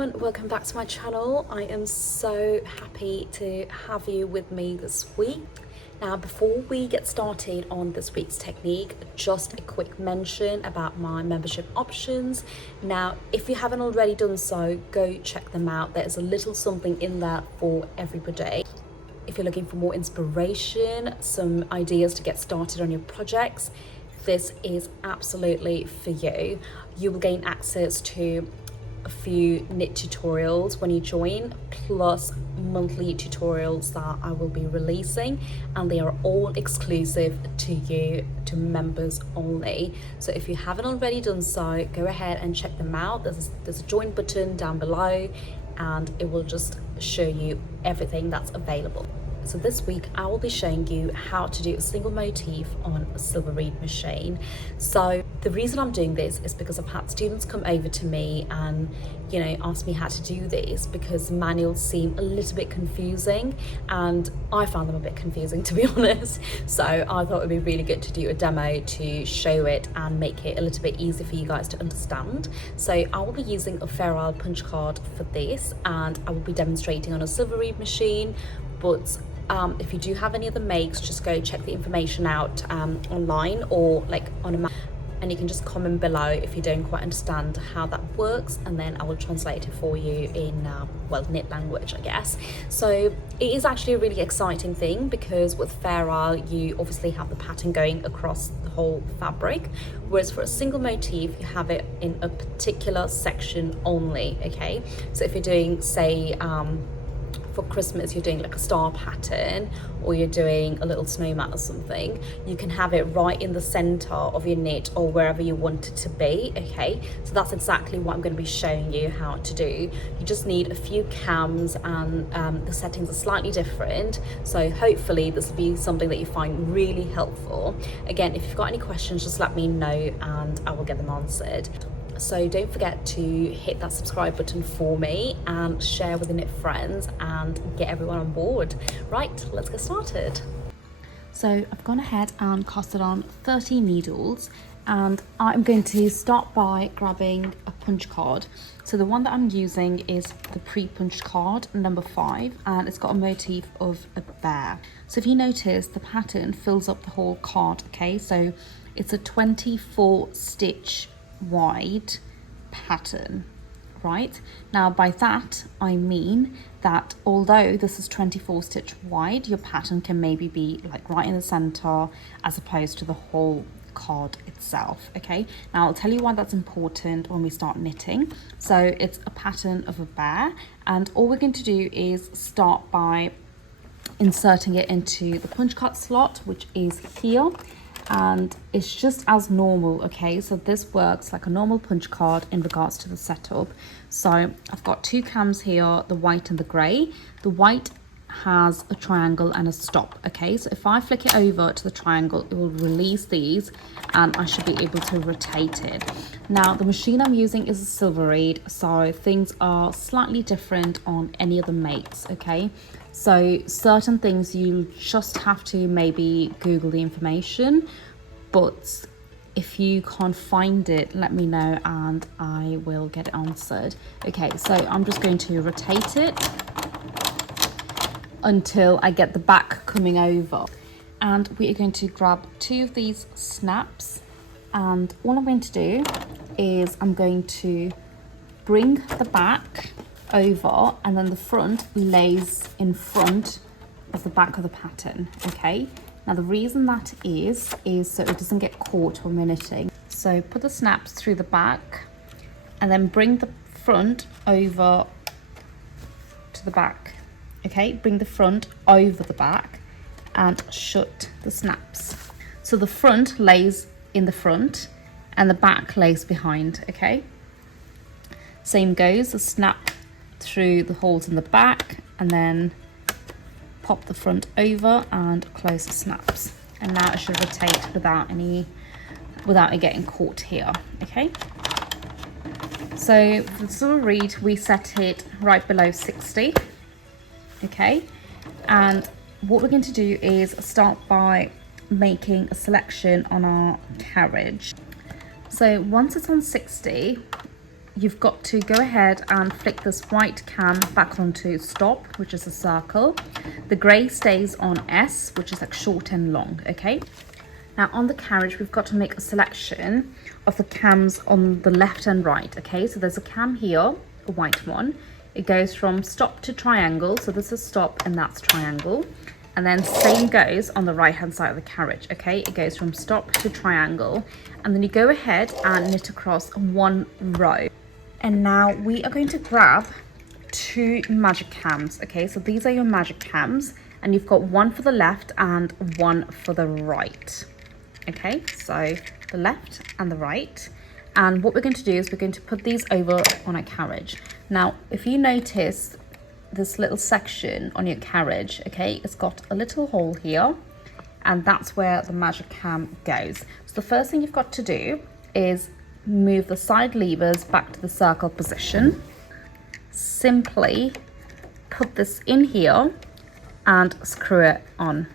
everyone, welcome back to my channel. I am so happy to have you with me this week. Now, before we get started on this week's technique, just a quick mention about my membership options. Now, if you haven't already done so, go check them out. There's a little something in there for everybody. If you're looking for more inspiration, some ideas to get started on your projects, this is absolutely for you. You will gain access to a few knit tutorials when you join, plus monthly tutorials that I will be releasing, and they are all exclusive to you, to members only. So if you haven't already done so, go ahead and check them out. There's a join button down below, and it will just show you everything that's available. So this week I will be showing you how to do a single motif on a silver reed machine. So the reason I'm doing this is because I've had students come over to me and ask me how to do this, because manuals seem a little bit confusing, and I found them a bit confusing, to be honest. So I thought it would be really good to do a demo to show it and make it a little bit easier for you guys to understand. So I will be using a feral punch card for this, and I will be demonstrating on a silver reed machine. But if you do have any other makes, just go check the information out online, or on a map, and you can just comment below if you don't quite understand how that works, and then I will translate it for you in knit language, I guess. So it is actually a really exciting thing, because with feral you obviously have the pattern going across the whole fabric, whereas for a single motif you have it in a particular section only. Okay, so if you're doing, say, for Christmas you're doing like a star pattern, or you're doing a little snowman or something, you can have it right in the center of your knit, or wherever you want it to be. Okay, so that's exactly what I'm going to be showing you how to do. You just need a few cams, and the settings are slightly different, so hopefully this will be something that you find really helpful. Again, if you've got any questions, just let me know and I will get them answered. So don't forget to hit that subscribe button for me, and share with your knit friends, and get everyone on board. Right, let's get started. So I've gone ahead and casted on 30 needles, and I'm going to start by grabbing a punch card. So the one that I'm using is the pre-punched card, number 5, and it's got a motif of a bear. So if you notice, the pattern fills up the whole card. Okay, so it's a 24 stitch wide pattern. Right, now by that I mean that although this is 24 stitch wide, your pattern can maybe be like right in the center as opposed to the whole card itself. Okay, now I'll tell you why that's important when we start knitting. So it's a pattern of a bear, and all we're going to do is start by inserting it into the punch card slot, which is here. And it's just as normal. Okay, so this works like a normal punch card in regards to the setup. So I've got 2 cams here, the white and the grey. The white has a triangle and a stop. Okay, so if I flick it over to the triangle, it will release these, and I should be able to rotate it. Now the machine I'm using is a silver reed, so things are slightly different on any other makes. Okay, so certain things you just have to maybe Google the information, but if you can't find it, let me know and I will get it answered. Okay, so I'm just going to rotate it until I get the back coming over, and we are going to grab 2 of these snaps, and all I'm going to do is I'm going to bring the back over, and then the front lays in front of the back of the pattern. Okay, now the reason that is so it doesn't get caught when we're knitting. So put the snaps through the back, and then bring the front over to the back. Okay, bring the front over the back and shut the snaps. So the front lays in the front and the back lays behind. Okay, same goes, the snap through the holes in the back, and then pop the front over and close the snaps. And now it should rotate without it getting caught here. Okay, so for the silver reed we set it right below 60. Okay, and what we're going to do is start by making a selection on our carriage. So once it's on 60, you've got to go ahead and flick this white cam back onto stop, which is a circle. The grey stays on S, which is like short and long, okay? Now on the carriage, we've got to make a selection of the cams on the left and right, okay? So there's a cam here, a white one. It goes from stop to triangle, so this is stop and that's triangle. And then same goes on the right hand side of the carriage, okay? It goes from stop to triangle. And then you go ahead and knit across one row. And now we are going to grab 2 magic cams, okay? So these are your magic cams, and you've got one for the left and one for the right, okay? So the left and the right. And what we're going to do is we're going to put these over on our carriage. Now, if you notice this little section on your carriage, okay, it's got a little hole here, and that's where the magic cam goes. So the first thing you've got to do is move the side levers back to the circle position. Simply put this in here and screw it on.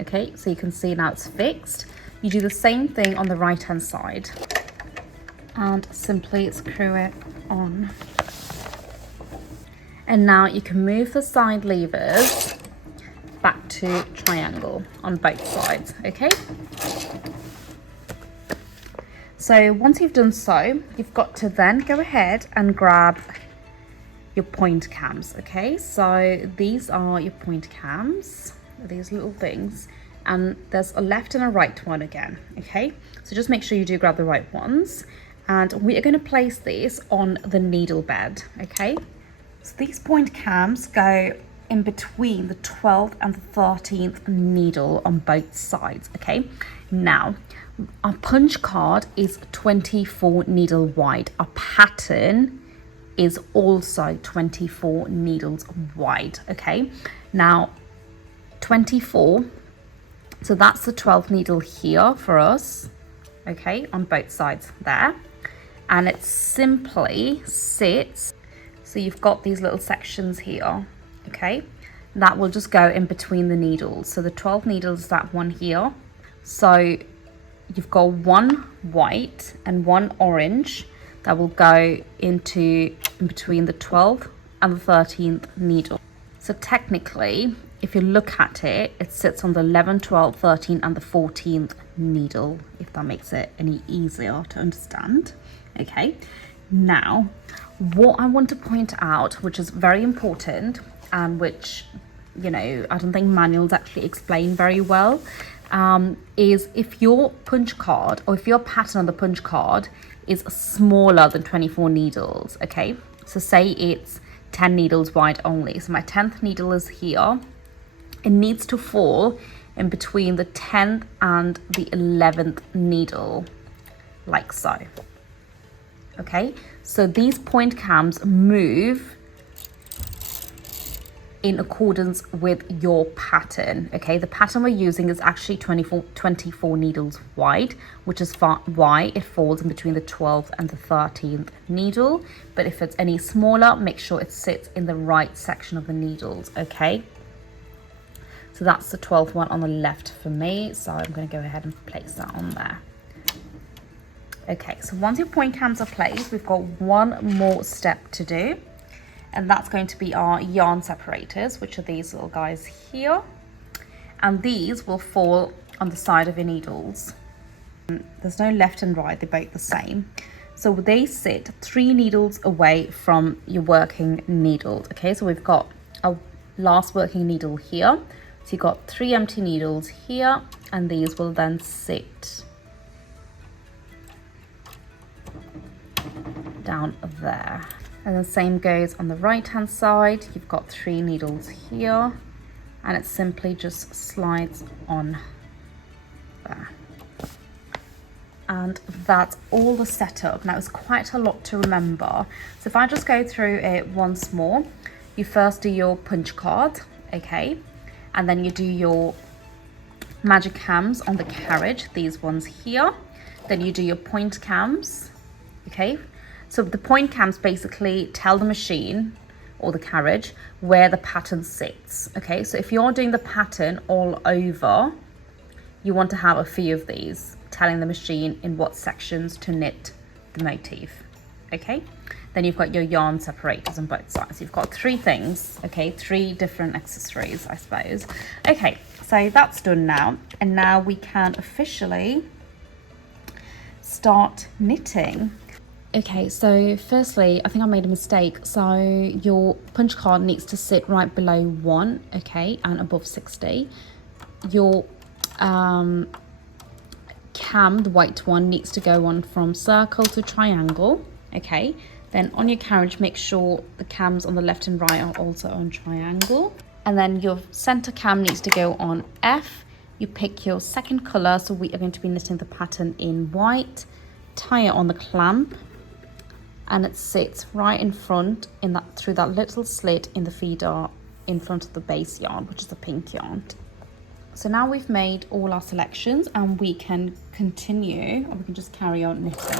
Okay, so you can see now it's fixed. You do the same thing on the right hand side and simply screw it on. And now you can move the side levers back to triangle on both sides, okay? So once you've done so, you've got to then go ahead and grab your point cams, okay? So these are your point cams, these little things, and there's a left and a right one again, okay? So just make sure you do grab the right ones. And we are going to place these on the needle bed, okay? So these point cams go in between the 12th and the 13th needle on both sides, okay? Now, our punch card is 24 needle wide. Our pattern is also 24 needles wide, okay? Now, 24, so that's the 12th needle here for us, okay, on both sides there. And it simply sits, so you've got these little sections here, okay? That will just go in between the needles. So the 12 needles, that one here. So you've got one white and one orange that will go in between the 12th and the 13th needle. So technically, if you look at it, it sits on the 11th, 12th, 13th and the 14th needle, if that makes it any easier to understand. Okay, now what I want to point out, which is very important and which, you know, I don't think manuals actually explain very well, is if your punch card or if your pattern on the punch card is smaller than 24 needles, okay, so say it's 10 needles wide only, so my 10th needle is here, it needs to fall in between the 10th and the 11th needle, like so. Okay, so these point cams move in accordance with your pattern, okay? The pattern we're using is actually 24 needles wide, which is why it falls in between the 12th and the 13th needle. But if it's any smaller, make sure it sits in the right section of the needles, okay? So that's the 12th one on the left for me, so I'm going to go ahead and place that on there. Okay, so once your point cams are placed, we've got one more step to do, and that's going to be our yarn separators, which are these little guys here, and these will fall on the side of your needles. There's no left and right, they're both the same. So they sit 3 needles away from your working needles. Okay, so we've got a last working needle here, so you've got 3 empty needles here, and these will then sit down there. And the same goes on the right hand side. You've got 3 needles here, and it simply just slides on there. And that's all the setup. Now it's quite a lot to remember, so if I just go through it once more, you first do your punch card, okay, and then you do your magic cams on the carriage, these ones here, then you do your point cams, okay. So the point cams basically tell the machine or the carriage where the pattern sits, okay? So if you're doing the pattern all over, you want to have a few of these telling the machine in what sections to knit the motif, okay? Then you've got your yarn separators on both sides. You've got 3 things, okay? 3 different accessories, I suppose. Okay, so that's done now. And now we can officially start knitting. Okay, so firstly, I think I made a mistake. So your punch card needs to sit right below 1, okay, and above 60. Your cam, the white one, needs to go on from circle to triangle, okay. Then on your carriage, make sure the cams on the left and right are also on triangle. And then your center cam needs to go on F. You pick your second color, so we are going to be knitting the pattern in white. Tie it on the clamp, and it sits right in front in that, through that little slit in the feeder in front of the base yarn, which is the pink yarn. So now we've made all our selections, and we can continue, or we can just carry on knitting.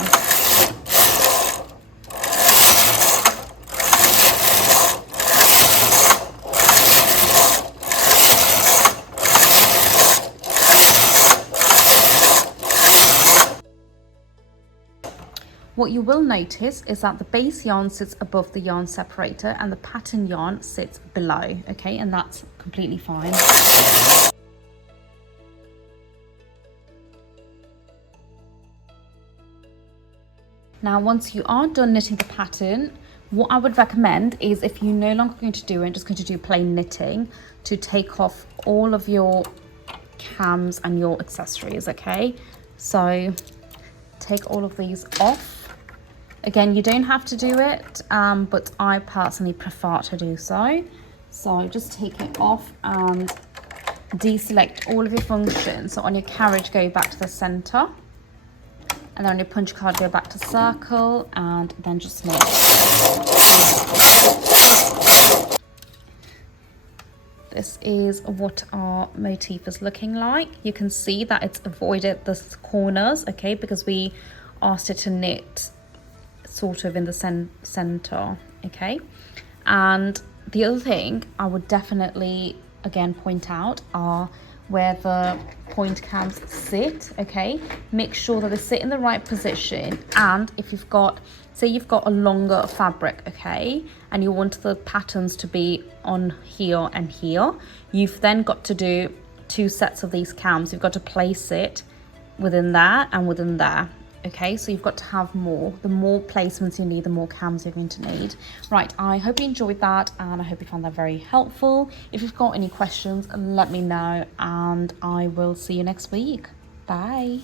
What you will notice is that the base yarn sits above the yarn separator and the pattern yarn sits below, okay, and that's completely fine. Now, once you are done knitting the pattern, what I would recommend is, if you're no longer going to do it, just going to do plain knitting, to take off all of your cams and your accessories, okay? So take all of these off. Again, you don't have to do it, but I personally prefer to do so. So just take it off and deselect all of your functions. So on your carriage, go back to the center, and then on your punch card, go back to circle, and then just knit. This is what our motif is looking like. You can see that it's avoided the corners, okay, because we asked it to knit sort of in the center, okay. And the other thing I would definitely again point out are where the point cams sit, okay. Make sure that they sit in the right position, and if you've got, say you've got a longer fabric, okay, and you want the patterns to be on here and here, you've then got to do 2 sets of these cams. You've got to place it within there and within there, okay. So you've got to have more. The more placements you need, the more cams you're going to need. Right, I hope you enjoyed that, and I hope you found that very helpful. If you've got any questions, let me know, and I will see you next week. Bye.